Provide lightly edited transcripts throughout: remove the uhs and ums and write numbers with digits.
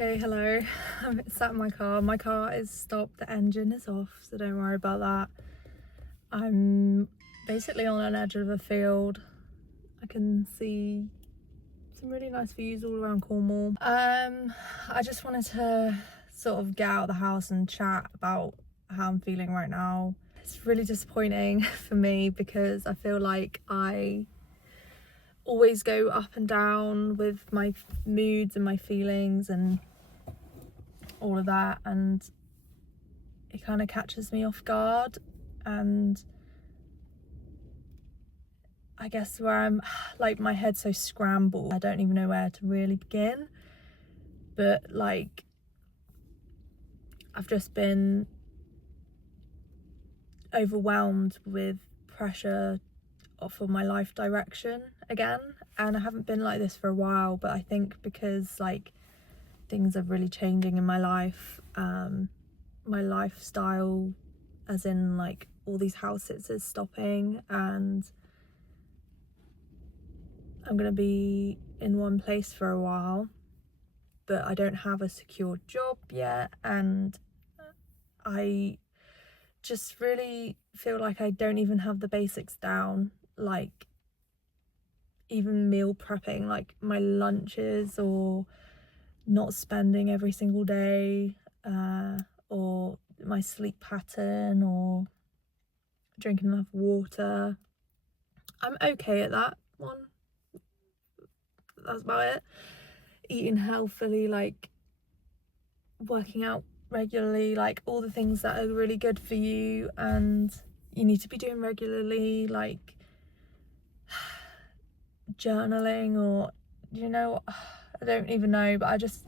Okay, hello. I'm sat in my car. My car is stopped, the engine is off, so don't worry about that. I'm basically on an edge of a field. I can see some really nice views all around Cornwall. I just wanted to sort of get out of the house and chat about how I'm feeling right now. It's really disappointing for me because I feel like I always go up and down with my moods and my feelings and all of that, and it kind of catches me off guard. And I guess where I'm like, my head's so scrambled, I don't even know where to really begin. But like, I've just been overwhelmed with pressure for my life direction again, and I haven't been like this for a while, but I think because like things are really changing in my life, my lifestyle, as in like all these house sits is stopping, and I'm gonna be in one place for a while, but I don't have a secure job yet, and I just really feel like I don't even have the basics down, like even meal prepping, like my lunches, or not spending every single day, or my sleep pattern, or drinking enough water. I'm okay at that one. That's about it. Eating healthily, like working out regularly, like all the things that are really good for you and you need to be doing regularly, like journaling, or I don't even know, but I just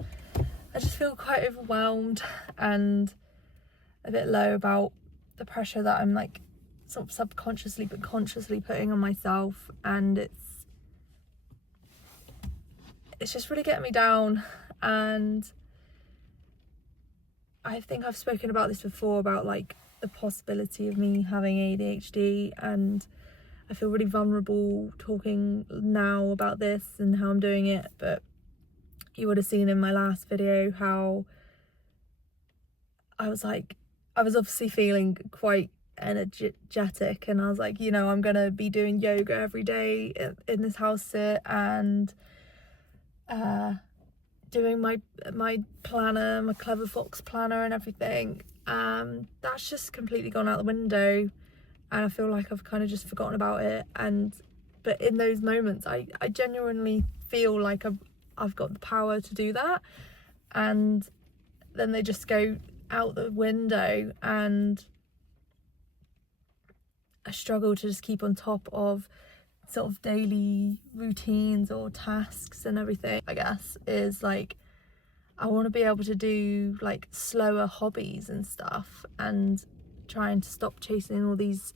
feel quite overwhelmed and a bit low about the pressure that I'm like sort of subconsciously but consciously putting on myself, and it's just really getting me down. And I think I've spoken about this before, about like the possibility of me having ADHD, and I feel really vulnerable talking now about this and how I'm doing it. But you would have seen in my last video how I was obviously feeling quite energetic, and I was like, I'm gonna be doing yoga every day in this house sit, and doing my planner, my Clever Fox planner and everything. That's just completely gone out the window, and I feel like I've kind of just forgotten about it. But in those moments, I genuinely feel like I've got the power to do that, and then they just go out the window, and I struggle to just keep on top of sort of daily routines or tasks and everything. I guess is like, I want to be able to do like slower hobbies and stuff, and trying to stop chasing all these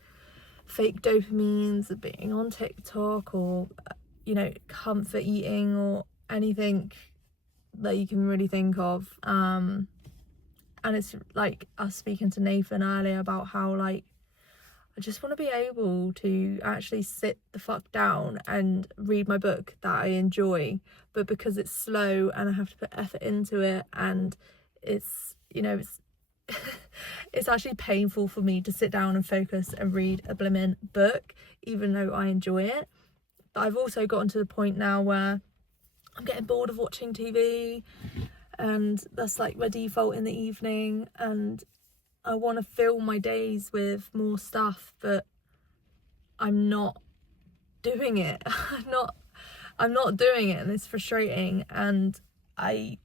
fake dopamines of being on TikTok, or comfort eating, or anything that you can really think of. And it's like, I was speaking to Nathan earlier about how like I just want to be able to actually sit the fuck down and read my book that I enjoy, but because it's slow and I have to put effort into it, and it's it's actually painful for me to sit down and focus and read a blimmin' book, even though I enjoy it. But I've also gotten to the point now where I'm getting bored of watching TV, and that's like my default in the evening, and I want to fill my days with more stuff, but I'm not doing it. I'm not doing it, and it's frustrating. And I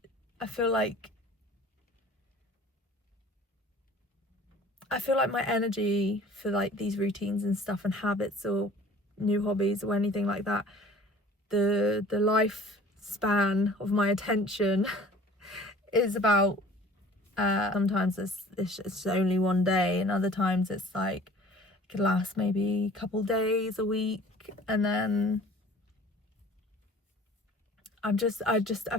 feel like my energy for like these routines and stuff and habits or new hobbies or anything like that, the lifespan of my attention is about, sometimes it's only one day, and other times it's like it could last maybe a couple days, a week, and then I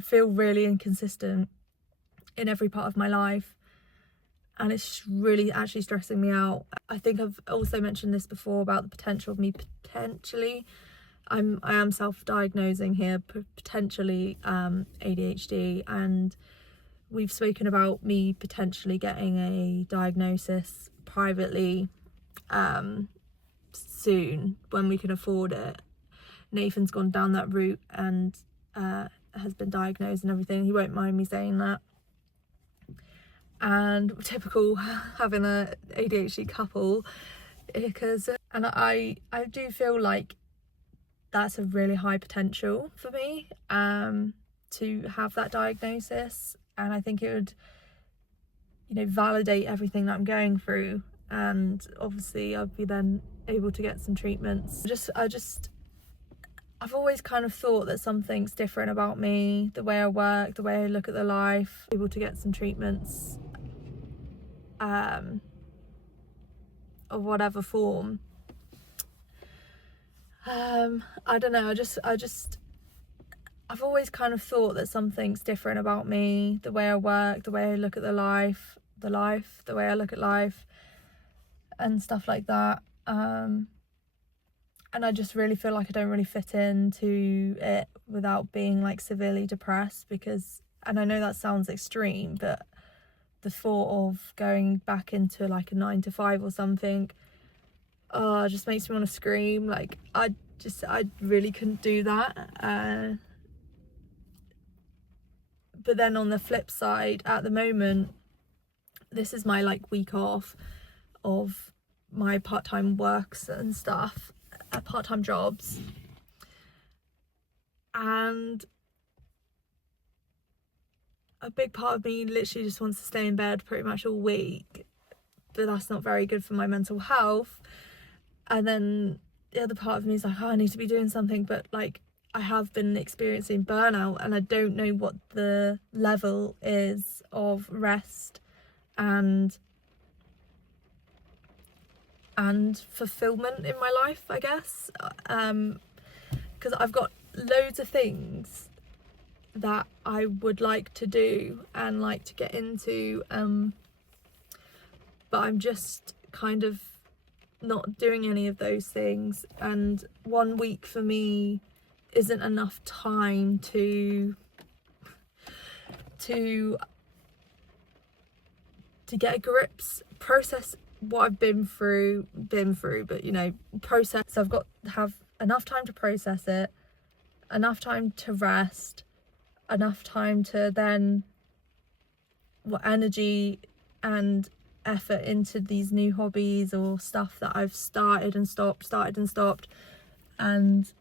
feel really inconsistent in every part of my life, and it's really actually stressing me out. I think I've also mentioned this before about the potential of me potentially, I am self-diagnosing here, potentially ADHD, and we've spoken about me potentially getting a diagnosis privately soon when we can afford it. Nathan's gone down that route and has been diagnosed and everything. He won't mind me saying that. And typical having a ADHD couple, because and I do feel like that's a really high potential for me to have that diagnosis, and I think it would, you know, validate everything that I'm going through, and obviously I'll be then able to get some treatments. I've always kind of thought that something's different about me, the way I work, the way I look at the life, able to get some treatments of whatever form. I don't know, I've always kind of thought that something's different about me, the way I work, the way I look at the life, the way I look at life and stuff like that. And I just really feel like I don't really fit into it without being like severely depressed, because, and I know that sounds extreme, but the thought of going back into like a 9 to 5 or something, just makes me want to scream. Like I really couldn't do that. But then on the flip side, at the moment, this is my like week off of my part-time works and stuff, part-time jobs, and a big part of me literally just wants to stay in bed pretty much all week, but that's not very good for my mental health. And then the other part of me is like, oh, I need to be doing something, but like I have been experiencing burnout, and I don't know what the level is of rest and fulfillment in my life, I guess, because I've got loads of things that I would like to do and like to get into, but I'm just kind of not doing any of those things, and 1 week for me isn't enough time to get a grips, process what I've been through, but you know, process. So I've got to have enough time to process it, enough time to rest, enough time to then what energy and effort into these new hobbies or stuff that I've started and stopped, and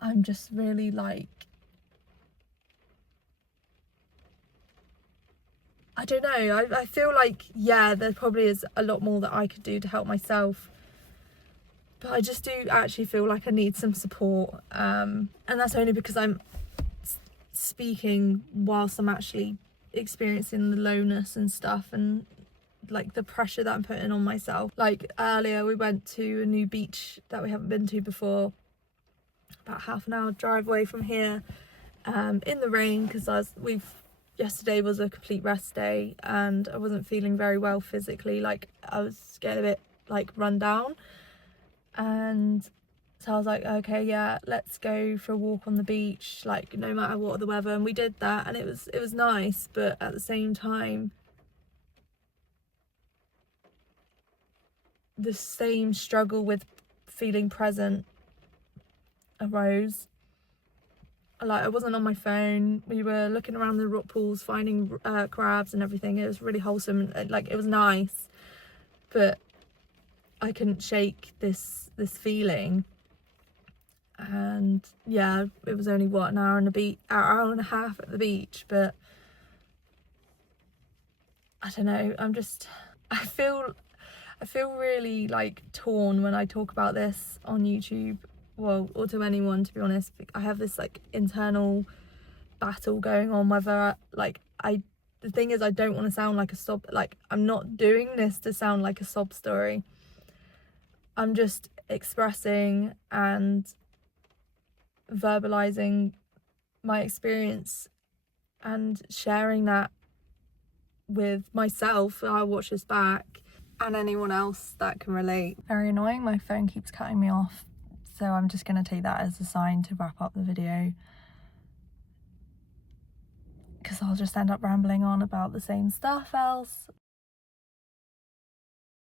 I'm just really like, I don't know, I feel like, yeah, there probably is a lot more that I could do to help myself, but I just do actually feel like I need some support, and that's only because I'm speaking whilst I'm actually experiencing the lowness and stuff, and like the pressure that I'm putting on myself. Like earlier we went to a new beach that we haven't been to before, about half an hour drive away from here, in the rain, because yesterday was a complete rest day and I wasn't feeling very well physically. Like I was getting a bit like run down, and so I was like, okay, yeah, let's go for a walk on the beach, like no matter what the weather. And we did that, and it was nice, but at the same time the same struggle with feeling present arose. Like I wasn't on my phone, we were looking around the rock pools, finding crabs and everything. It was really wholesome, like it was nice, but I couldn't shake this feeling. And yeah, it was only an hour and a half at the beach, but I don't know, I feel really like torn when I talk about this on YouTube, well, or to anyone, to be honest. I have this like internal battle going on, whether like the thing is, I don't want to sound like a sob, like I'm not doing this to sound like a sob story. I'm just expressing and verbalizing my experience and sharing that with myself. I'll watch this back, and anyone else that can relate. Very annoying, my phone keeps cutting me off, so I'm just going to take that as a sign to wrap up the video. because I'll just end up rambling on about the same stuff else.